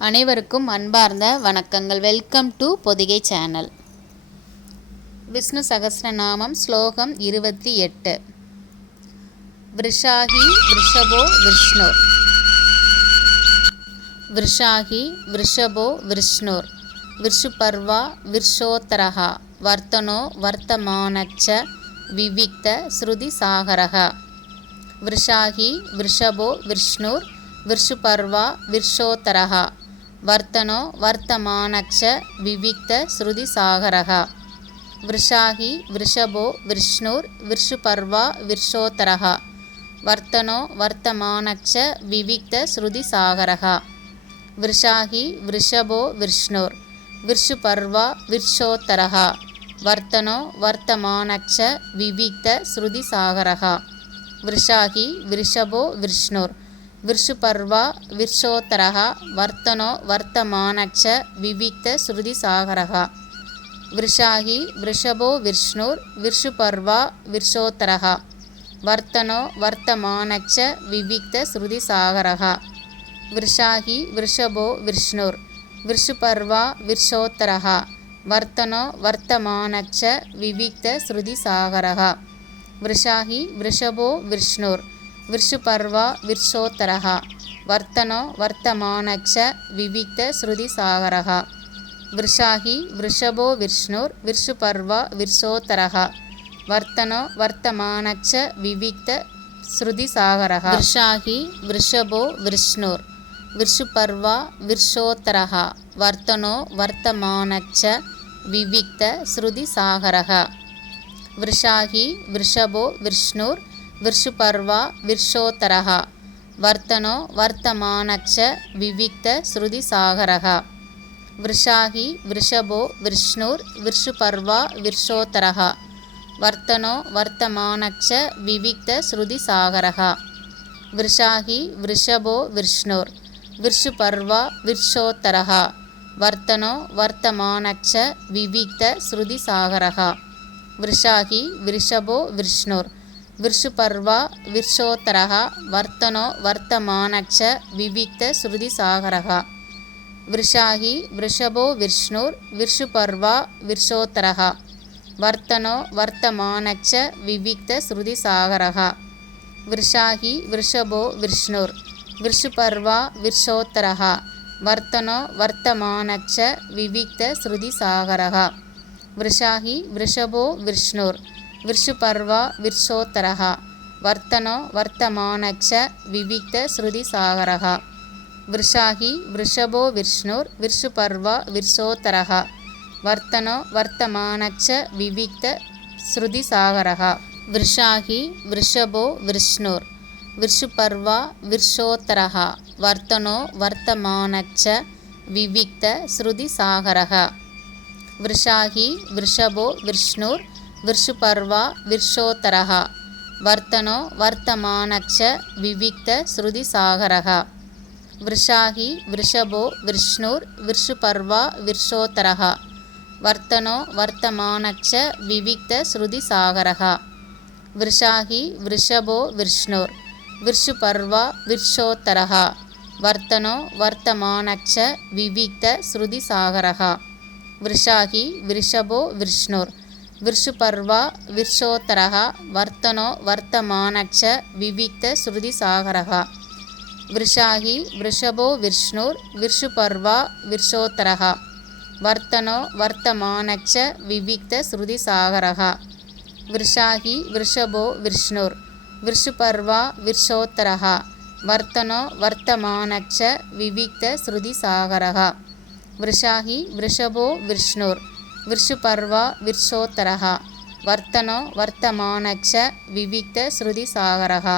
அனைவருக்கும் அன்பார்ந்த வணக்கங்கள். Welcome to Podhigai channel Vishnu Sahasranamam ஸ்லோகம் இருபத்தி எட்டு. விருஷாகி விருஷபோ விஷ்ணுர் விருஷாகி விருஷபோ விஷ்ணுர் விர்ஷுபர்வா விர்ஷோத்தரகா வர்த்தனோ வர்த்தமானச்ச விவிக்த ஸ்ருதி சாகரகா விருஷாகி விருஷபோ விஷ்ணுர் விர்ஷுபர்வா விர்ஷோத்தரகா வர்த்தனோ வர்த்தமானச்ச விவிக்த ஸ்ருதி சாகரகா விருஷாகி விருஷபோ விஷ்ணுர் விர்ஷுபர்வா விர்ஷோத்தரகா. வர்த்தனோ வர்த்தமானச்ச விவிக்த ஸ்ருதி சாகரகா விருஷாகி விருஷபோ விஷ்ணுர் விர்ஷுபர்வா விர்ஷோத்தரகா. வர்த்தனோ வர்த்தமானச்ச விவிக்த ஸ்ருதி சாகரகா விருஷாகி விருஷபோ விஷ்ணுர் விர்ஷுபர்வா விர்ஷோத்தரகா வர்த்தனோ வர்த்தமானச்ச விவிக்த ஸ்ருதி சாகரகா விருஷாகி விருஷபோ விஷ்ணுர் விர்ஷுபர்வா விர்ஷோத்தரகா வர்த்தனோ வர்த்தமானச்ச விவிக்த ஸ்ருதி சாகரகா விருஷாகி விருஷபோ விஷ்ணுர் விர்ஷுபர்வா விர்ஷோத்தரகா வர்த்தனோ வர்த்தமானச்ச விவிக்த ஸ்ருதி சாகரகா விருஷாகி விருஷபோ விஷ்ணுர் விர்ஷுபர்வா விர்ஷோத்தரகா வர்த்தனோ வர்த்தமானக்ஷ விவிக்த ஸ்ருதி சாகரகா விருஷாகி விருஷபோ விஷ்ணுர் விர்ஷுபர்வா விர்ஷோத்தரः வர்த்தனோ வர்த்தமானக்ஷ விவிக்த ஸ்ருதி சாகரகா விருஷாகி விருஷபோ விஷ்ணுர் விர்ஷுபர்வா விர்ஷோத்தரகா வர்த்தனோ வர்த்தமானச்ச விவித்த ஸ்ருதி சாகரகா விருஷாகி விருஷபோ விஷ்ணுர் விர்ஷுபர்வா விர்ஷோத்தரகா வர்த்தனோ வர்த்தமானச்ச விவிக்த ஸ்ருதி சாகரகா விருஷாகி விருஷபோ விஷ்ணுர் விர்ஷுபர்வா விர்ஷோத்தரகா வர்த்தனோ வர்த்தமானச்ச விவிக்த ஸ்ருதி சாகரகா விருஷாகி விருஷபோ விஷ்ணுர் விர்ஷுபர்வா விர்ஷோத்தரகா வர்த்தனோ வர்த்தமானச்ச விவிக்த ஸ்ருதி சாகரகா விருஷாகி விருஷபோ விஷ்ணுர் விர்ஷுபர்வா விர்ஷோத்தரः வர்த்தனோ வர்த்தமானச்ச விவிக்த ஸ்ருதி சாகரகா விருஷாகி விருஷபோ விஷ்ணுர் விர்ஷுபர்வா விர்ஷோத்தரः வர்த்தனோ வர்த்தமானச்ச விவிக்த ஸ்ருதி சாகரகா விருஷாகி விருஷபோ விஷ்ணுர் விர்ஷுபர்வா விர்ஷோத்தரः வர்த்தனோ வர்த்தமானச்ச விவிக்த ஸ்ருதி சாகரகா விருஷாகி விருஷபோ விஷ்ணுர் விர்ஷுபர்வா விர்ஷோத்தரகா வர்த்தனோ வர்த்தமானச்ச விவிக்த ஸ்ருதி சாகரகா விர்ஷாகி விருஷபோ விஷ்ணுர் விர்ஷுபர்வா விர்ஷோத்தரகா வர்த்தனோ வர்த்தமானச்ச விவிக்த ஸ்ருதி சாகரகா விர்ஷாகி விருஷபோ விஷ்ணுர் விர்ஷுபர்வா விர்ஷோத்தரகா வர்த்தனோ வர்த்தமானச்ச விவிக்த ஸ்ருதி சாகரகா விர்ஷாகி விர்ஷபோ விஷ்ணுர் விர்ஷுபர்வா விர்ஷோத்தரகா வர்த்தனோ வர்த்தமானச்ச விவிக்த ஸ்ருதி சாகரகா விருஷாகி விருஷபோ விஷ்ணுர் விர்ஷுபர்வா விர்ஷோத்தரகா வர்த்தனோ வர்த்தமானச்ச விவிக்த ஸ்ருதி சாகரகா விருஷாகி விருஷபோ விஷ்ணுர் விர்ஷுபர்வா விர்ஷோத்தரகா வர்த்தனோ வர்த்தமானச்ச விவிக்த ஸ்ருதி சாகரகா விருஷாகி விருஷபோ விஷ்ணுர் விர்ஷுபர்வா விர்ஷோத்தரகா வர்த்தனோ வர்த்தமானச்ச விவிக்த ஸ்ருதி சாகரகா விருஷாகி விருஷபோ விஷ்ணுர் விர்ஷுபர்வா விர்ஷோத்தரகா வர்த்தனோ வர்த்தமானச்ச விவிக்த ஸ்ருதி சாகரகா விருஷாகி விருஷபோ விஷ்ணுர் விர்ஷுபர்வா விர்ஷோத்தரகா வர்த்தனோ வர்த்தமானச்ச விவிக்த ஸ்ருதி சாகரகா விருஷாகி விருஷபோ விஷ்ணுர் விர்ஷுபர்வா விர்ஷோத்தரः வர்த்தனோ வர்த்தமானச்ச விவிக்த ஸ்ருதி சாகரகா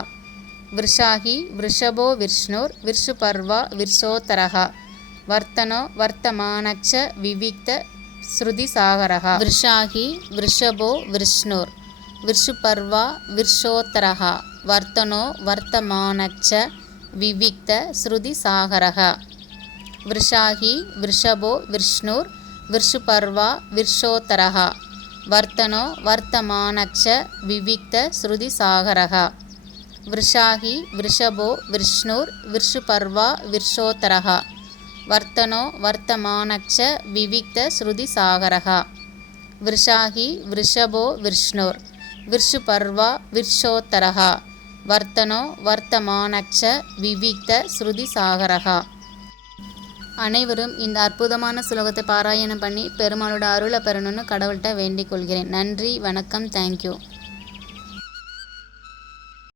விர்ஷாகி விருஷபோ விஷ்ணுர் விர்ஷுபர்வா விர்ஷோத்தரகா வர்த்தனோ வர்த்தமானச்ச விவிக்த ஸ்ருதி சாகரகா விர்ஷாகி விருஷபோ விஷ்ணுர் விர்ஷுபர்வா விர்ஷோத்தரகா வர்த்தனோ வர்த்தமானச்ச விவிக்த ஸ்ருதி சாகரகா விருஷாகி விருஷபோ விஷ்ணுர் விர்ஷுபர்வா விர்ஷோத்தரகா வர்த்தனோ வர்த்தமானச்ச விவிக்த ஸ்ருதி சாகரகா விருஷாகி விருஷபோ விஷ்ணுர் விர்ஷுபர்வா விர்ஷோத்தரகா வர்த்தனோ வர்த்தமானச்ச விவிக்த ஸ்ருதி சாகரகா விருஷாகி விருஷபோ விஷ்ணுர் விர்ஷுபர்வா விர்ஷோத்தரகா வர்த்தனோ வர்த்தமானச்ச விவிக்த ஸ்ருதி சாகரகா அனைவரும் இந்த அற்புதமான சுலோகத்தை பாராயணம் பண்ணி பெருமாளோட அருளை பெறணும்னு கடவுள்கிட்ட வேண்டிக் கொள்கிறேன். நன்றி வணக்கம் தேங்க்யூ